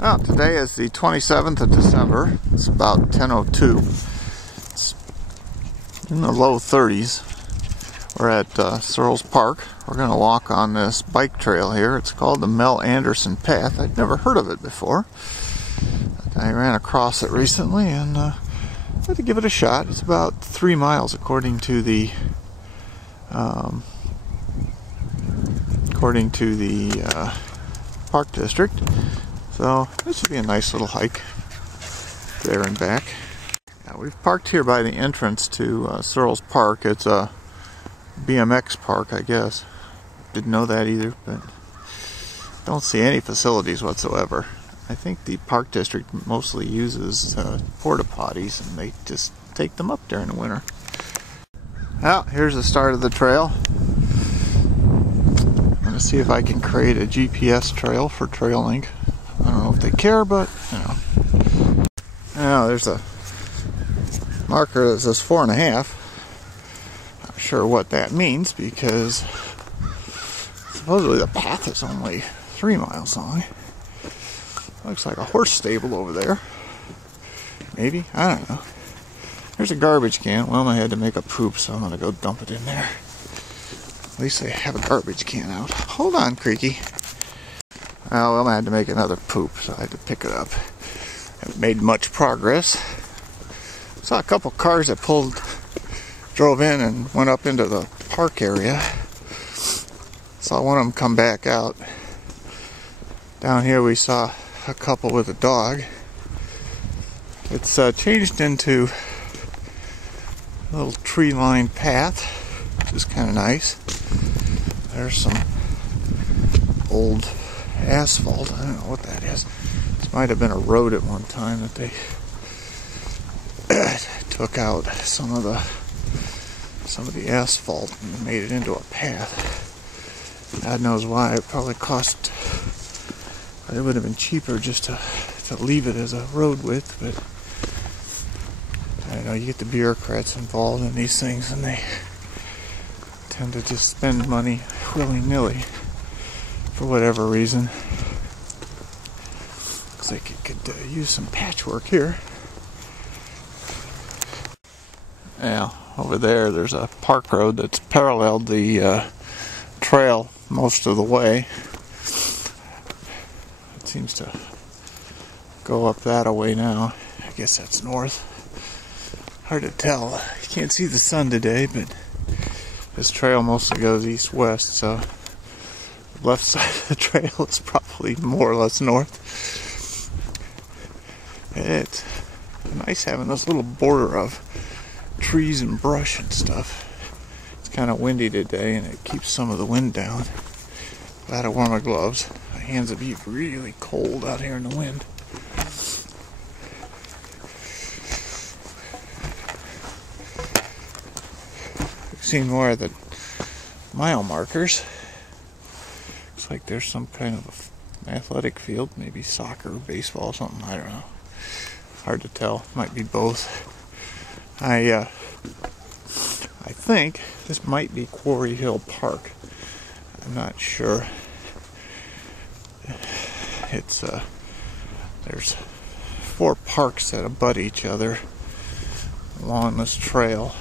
Well, today is the 27th of December. It's about 10:02. It's in the low 30s. We're at Searles Park. We're going to walk on this bike trail here. It's called the Mel Anderson Path. I'd never heard of it before. I ran across it recently and had to give it a shot. It's about 3 miles according to the Park District. So this should be a nice little hike there and back. Now, we've parked here by the entrance to Searles Park. It's a BMX park, I guess. Didn't know that either, but don't see any facilities whatsoever. I think the Park District mostly uses porta potties, and they just take them up during the winter. Well, here's the start of the trail. I'm going to see if I can create a GPS trail for TrailLink. I don't know if they care, but you know. Now there's a marker that says 4.5. Not sure what that means because supposedly the path is only 3 miles long. Looks like a horse stable over there. Maybe? I don't know. There's a garbage can. Well, I had to make a poop, so I'm going to go dump it in there. At least I have a garbage can out. Hold on, Creaky. Well, I had to make another poop, so I had to pick it up. Haven't made much progress. Saw a couple cars that drove in and went up into the park area. Saw one of them come back out. Down here we saw a couple with a dog. It's changed into a little tree-lined path, which is kind of nice. There's some old asphalt. I don't know what that is. This might have been a road at one time that they took out some of the asphalt and made it into a path. God knows why. It probably cost. It would have been cheaper just to leave it as a road width, but I don't know. You get the bureaucrats involved in these things, and they tend to just spend money willy-nilly for whatever reason. Looks like it could use some patchwork here. Yeah, over there's a park road that's paralleled the trail most of the way. It seems to go up that away now. I guess that's north. Hard to tell. You can't see the sun today, but this trail mostly goes east-west, so the left side of the trail is probably more or less north. It's nice having this little border of trees and brush and stuff. It's kind of windy today, and it keeps some of the wind down. Glad I wore my gloves. My hands would be really cold out here in the wind. We've seen more of the mile markers. Looks like there's some kind of an athletic field, maybe soccer, baseball, something. I don't know. Hard to tell. Might be both. I think this might be Quarry Hill Park. I'm not sure. It's there's 4 parks that abut each other along this trail.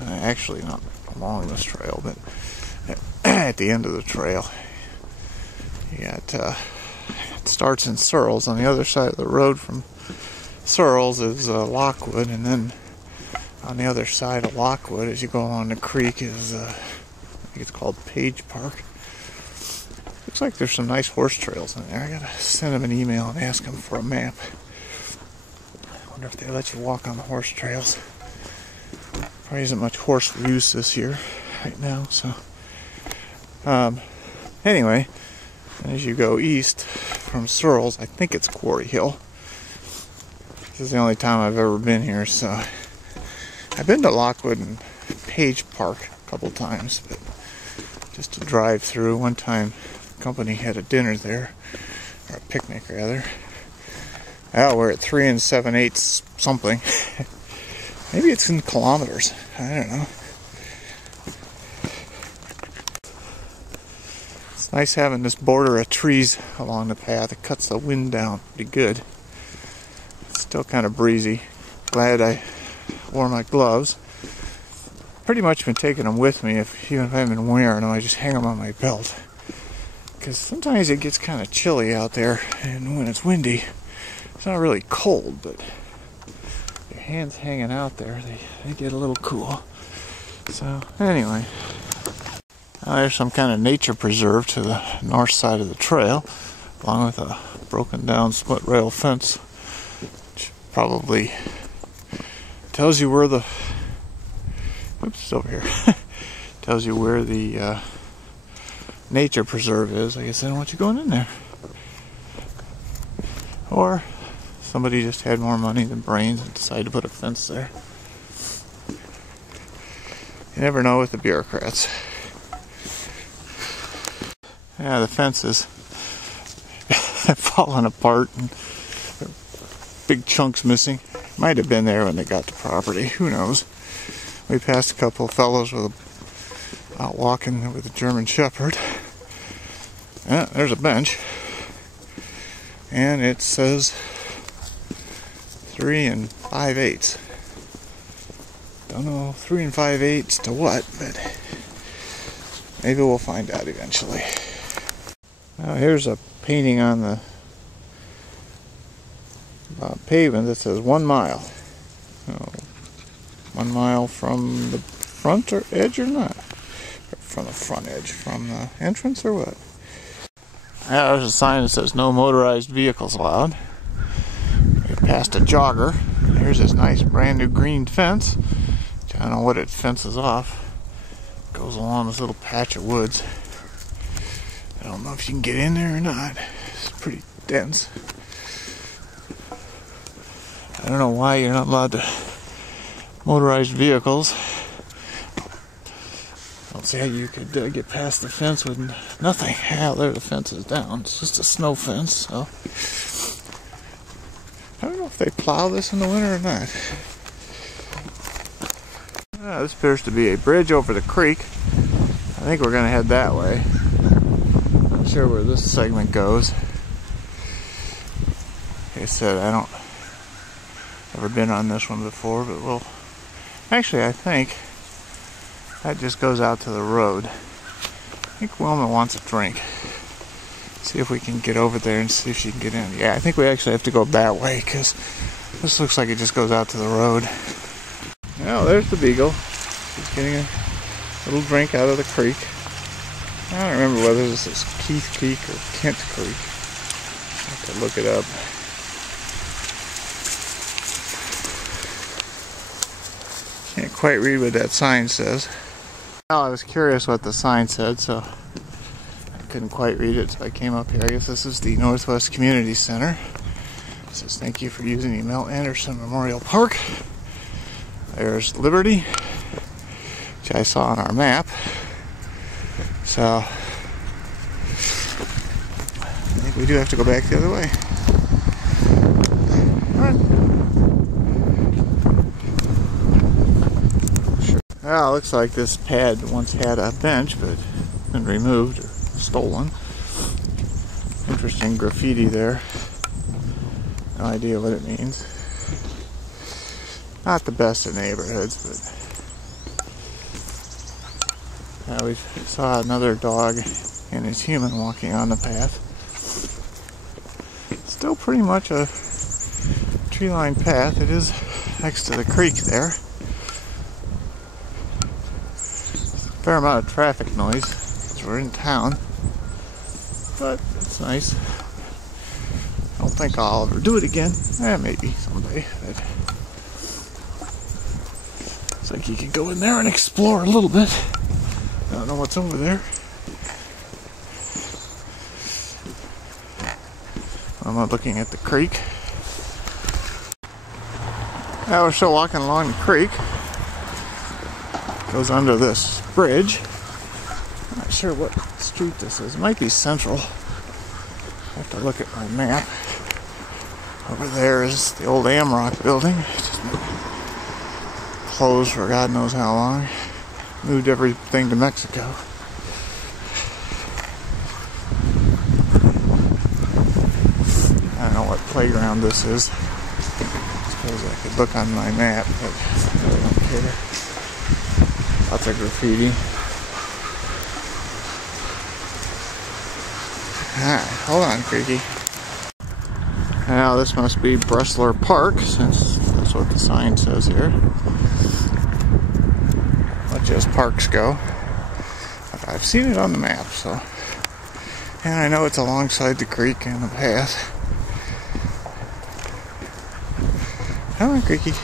Actually, not along this trail, but at the end of the trail. You got it starts in Searles. On the other side of the road from Searles is Lockwood, and then on the other side of Lockwood, as you go along the creek, is I think it's called Page Park. Looks like there's some nice horse trails in there. I gotta send them an email and ask them for a map. I wonder if they let you walk on the horse trails. Probably isn't much horse use this year, right now. So, anyway, as you go east from Searles, I think it's Quarry Hill. This is the only time I've ever been here, so I've been to Lockwood and Page Park a couple times, but just to drive through. One time, the company had a dinner there, or a picnic rather. Oh, we're at 3 7/8 something. Maybe it's in kilometers. I don't know. It's Nice having this border of trees along the path. It cuts the wind down pretty good. It's still kind of breezy. Glad I wore my gloves. Pretty much been taking them with me. Even if I haven't been wearing them, I just hang them on my belt. Because sometimes it gets kind of chilly out there, and when it's windy, it's not really cold, but your hands hanging out there, they get a little cool. So anyway, there's some kind of nature preserve to the north side of the trail, along with a broken down split rail fence, which probably tells you where the it's over here. Tells you where the nature preserve is. I guess I don't want you going in there. Or somebody just had more money than brains and decided to put a fence there. You never know with the bureaucrats. Yeah, the fence is falling apart and big chunks missing. Might have been there when they got the property. Who knows? We passed a couple of fellows out walking with a German Shepherd. Yeah, there's a bench. And it says 3 5/8. Don't know 3 5/8 to what, but maybe we'll find out eventually. Now here's a painting on the pavement that says 1 mile. 1 mile from the front edge or not? From the front edge, from the entrance or what? Yeah, there's a sign that says no motorized vehicles allowed. We passed a jogger. Here's this nice brand new green fence. I don't know what it fences off. It goes along this little patch of woods. I don't know if you can get in there or not. It's pretty dense. I don't know why you're not allowed to motorized vehicles. I don't see how you could get past the fence with nothing. Yeah, there the fence is down. It's just a snow fence, so I don't know if they plow this in the winter or not. This appears to be a bridge over the creek. I think we're going to head that way. Not sure where this segment goes. Like I said, I don't ever been on this one before, but we'll actually, I think that just goes out to the road. I think Wilma wants a drink. See if we can get over there and see if she can get in. Yeah, I think we actually have to go that way because this looks like it just goes out to the road. Oh, there's the beagle. She's getting a little drink out of the creek. I don't remember whether this is Keith Creek or Kent Creek. I have to look it up. Can't quite read what that sign says. Well, I was curious what the sign said, so I couldn't quite read it, so I came up here. I guess this is the Northwest Community Center. It says thank you for using the Mel Anderson Memorial Park. There's Liberty, which I saw on our map. So I think we do have to go back the other way. Well, it looks like this pad once had a bench, but been removed or stolen. Interesting graffiti there. No idea what it means. Not the best of neighborhoods, but we saw another dog and his human walking on the path. Still pretty much a tree-lined path. It is next to the creek there. Fair amount of traffic noise because we're in town, but it's nice. I don't think I'll ever do it again. Maybe someday. But it's like you could go in there and explore a little bit. I don't know what's over there. I'm not looking at the creek. Now we're still walking along the creek. Goes under this bridge. I'm not sure what street this is. It might be Central. I have to look at my map. Over there is the old Amrock building. It's just closed for God knows how long. Moved everything to Mexico. playground this is. I suppose I could look on my map, but I really don't care. Lots of graffiti. Alright, hold on, Creaky. Now this must be Bressler Park, since that's what the sign says here. Much as parks go. But I've seen it on the map, so. And I know it's alongside the creek and the path. Come on, Creaky.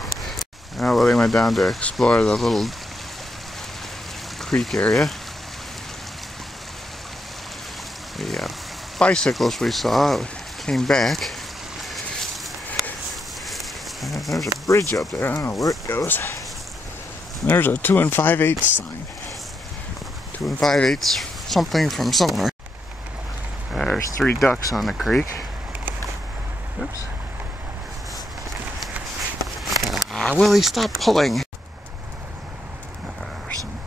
Oh, well, they went down to explore the little creek area. The bicycles we saw came back. There's a bridge up there. I don't know where it goes. And there's a 2 5/8 sign. 2 5/8 something from somewhere. There's 3 ducks on the creek. Oops. Willie, stop pulling. There's some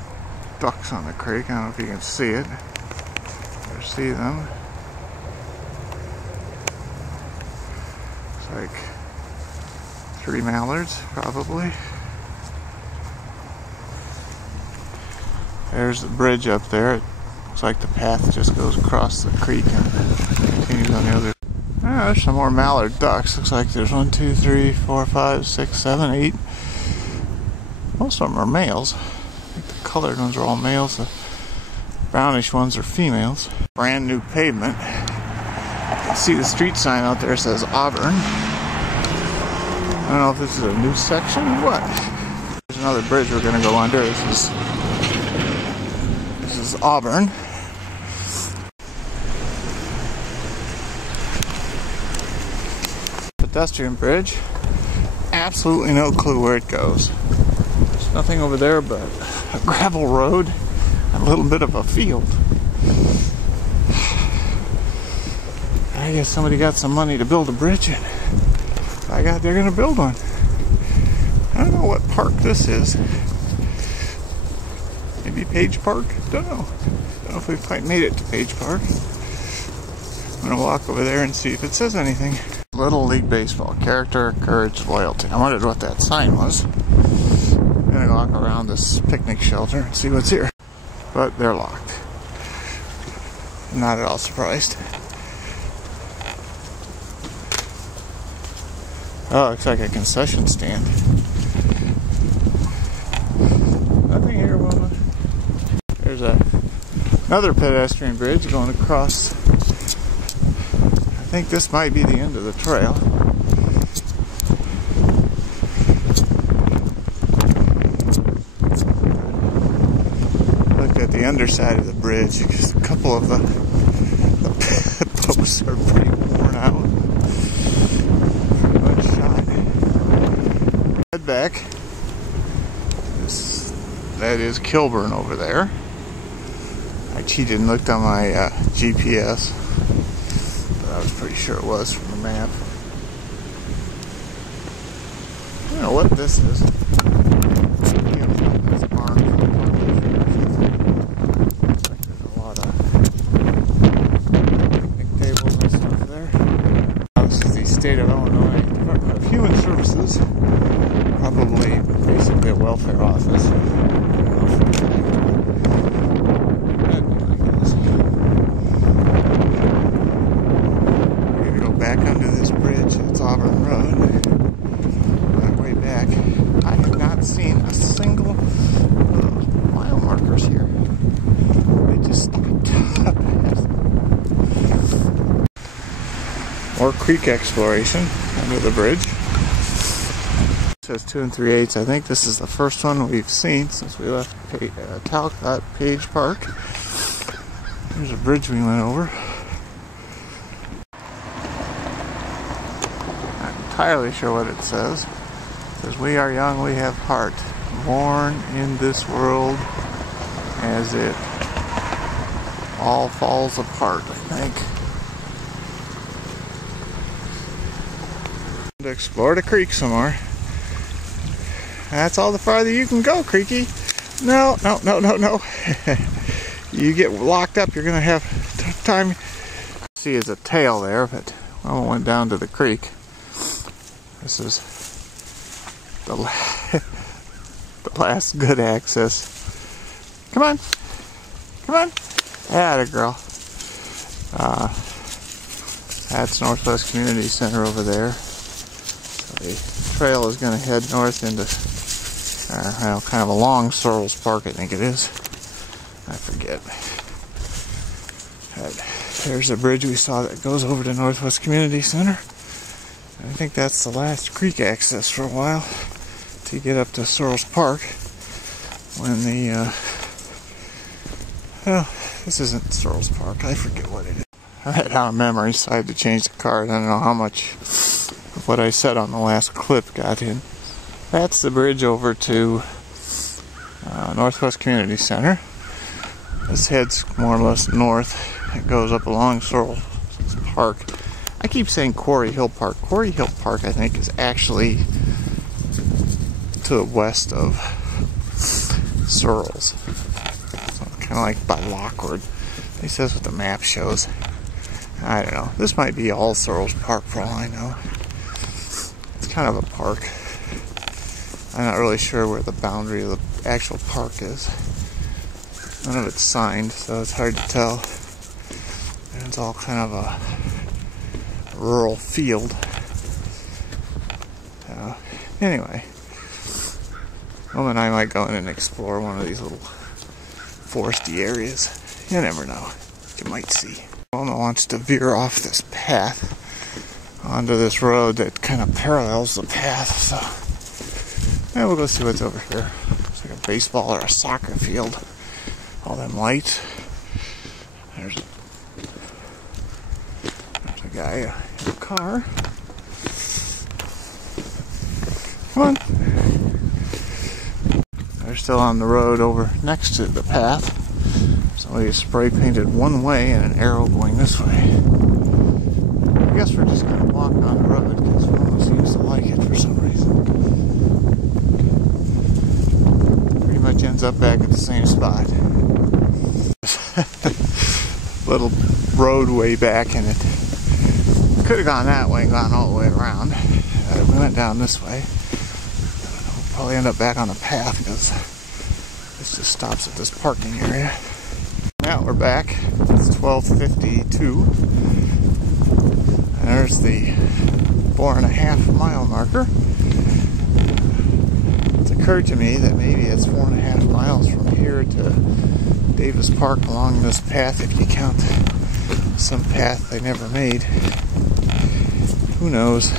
ducks on the creek. I don't know if you can see it. Or see them. Looks like 3 mallards, probably. There's the bridge up there. It looks like the path just goes across the creek and continues on the other. Ah, there's some more mallard ducks. Looks like there's 1, 2, 3, 4, 5, 6, 7, 8. Most of them are males. I think the colored ones are all males. The brownish ones are females. Brand new pavement. You can see the street sign out there says Auburn. I don't know if this is a new section or what. There's another bridge we're going to go under. This is Auburn. Pedestrian bridge. Absolutely no clue where it goes. There's nothing over there but a gravel road and a little bit of a field. I guess somebody got some money to build a bridge and by God, they're gonna build one. I don't know what park this is. Maybe Page Park? Don't know. Don't know if we've quite made it to Page Park. I'm gonna walk over there and see if it says anything. Little League Baseball. Character, courage, loyalty. I wondered what that sign was. I'm gonna walk around this picnic shelter and see what's here. But they're locked. I'm not at all surprised. Oh, looks like a concession stand. Nothing here, woman. There's another pedestrian bridge going across. I think this might be the end of the trail. Look at the underside of the bridge. Just a couple of the posts are pretty worn out. One shot. Head back. That is Kilburn over there. I cheated and looked on my GPS. I was pretty sure it was from the map. I don't know what this is. Looks like there's a lot of picnic tables and stuff there. This is the State of Illinois Department of Human Services. Probably basically a welfare office. Back under this bridge, it's Auburn Road. On our way back, I have not seen a single of those mile markers here. They just stopped. More creek exploration under the bridge. It says 2 3/8. I think this is the first one we've seen since we left Talcott Page Park. There's a bridge we went over. Entirely sure what it says. It says, "We are young, we have heart, born in this world as it all falls apart," I think. To explore the creek some more. That's all the farther you can go, Creaky. No. You get locked up, you're gonna have a tough time. See, it's a tail there, but I went down to the creek. This is the last good access. Come on. Come on. Atta girl. That's Northwest Community Center over there. So the trail is going to head north into kind of along Sorrells Park, I think it is. I forget. There's a bridge we saw that goes over to Northwest Community Center. I think that's the last creek access for a while to get up to Sorrells Park when the well, this isn't Sorrells Park, I forget what it is. I ran out of memory, so I had to change the card. I don't know how much of what I said on the last clip got in. That's the bridge over to Northwest Community Center. This heads more or less north. It goes up along Sorrells Park. I keep saying Quarry Hill Park. Quarry Hill Park, I think, is actually to the west of Sorrells. So kind of like by Lockwood. At least that's what the map shows. I don't know. This might be all Sorrells Park for all I know. It's kind of a park. I'm not really sure where the boundary of the actual park is. None of it's signed, so it's hard to tell. And it's all kind of a rural field. Anyway, Mom and I might go in and explore one of these little foresty areas. You never know. You might see. Mama wants to veer off this path onto this road that kind of parallels the path, so yeah, we'll go see what's over here. It's like a baseball or a soccer field. All them lights. There's a guy in a car. Come on. They're still on the road over next to the path. Somebody spray painted one way and an arrow going this way. I guess we're just going to walk on the road because Mama seems to like it for some reason. Pretty much ends up back at the same spot. Little roadway back, and it could have gone that way and gone all the way around. We went down this way. We'll probably end up back on the path because this just stops at this parking area. Now we're back. It's 12:52. There's the 4.5 mile marker. It's occurred to me that maybe it's 4.5 miles from here to Davis Park along this path if you count some path they never made. Who knows?